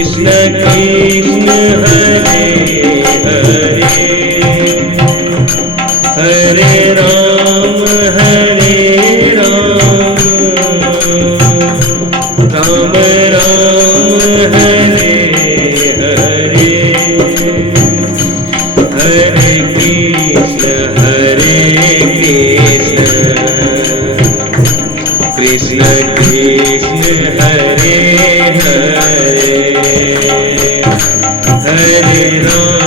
कृष्ण कृष्ण हरे हरे हरे राम राम राम हरे हरे हरे कृष्ण कृष्ण कृष्ण हरे हरे हरे राम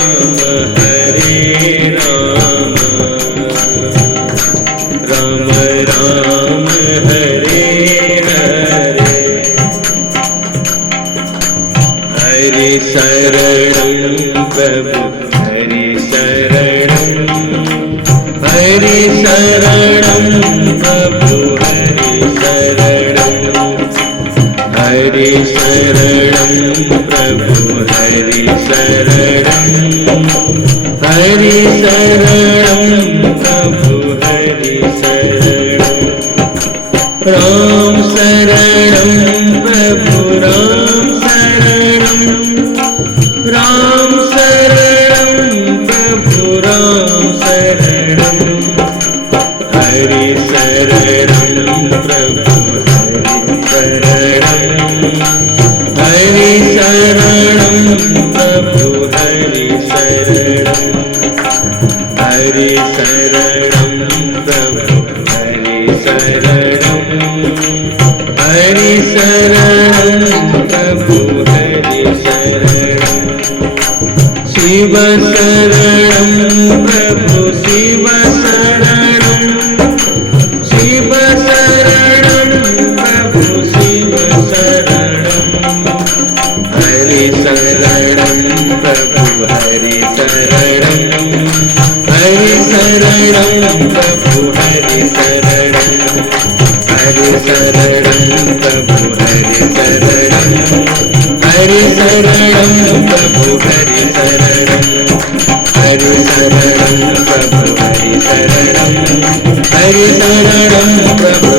राम राम हरे हरे हरि शरणं प्रभु हरि शरणं प्रभु हरि शरणं प्रभु हरि शरणं प्रभु हरि शरणं राम शरणं प्रभु राम शरणं प्रभु राम शरणं हरि शरणं प्रभु हरि शरणं प्रभु हरि शरणं प्रभु हरि शरणं प्रभु हरि शरणं शिव शरणं प्रभु शिव शरणं प्रभु शिव शरणं हरि शरणं प्रभु हरि शरणं प्रभु हरि शरणं प्रभु हरि शरणं प्रभु हरि शरणं प्रभु हरि शरणं प्रभु हरि शरणं प्रभु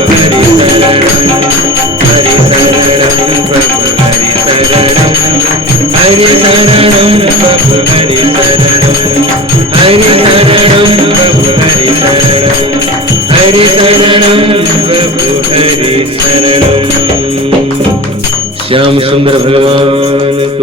हरि शरणं प्रभु हरि शरणं प्रभु हरि शरणं प्रभु हरि शरणं श्याम सुंदर भगवान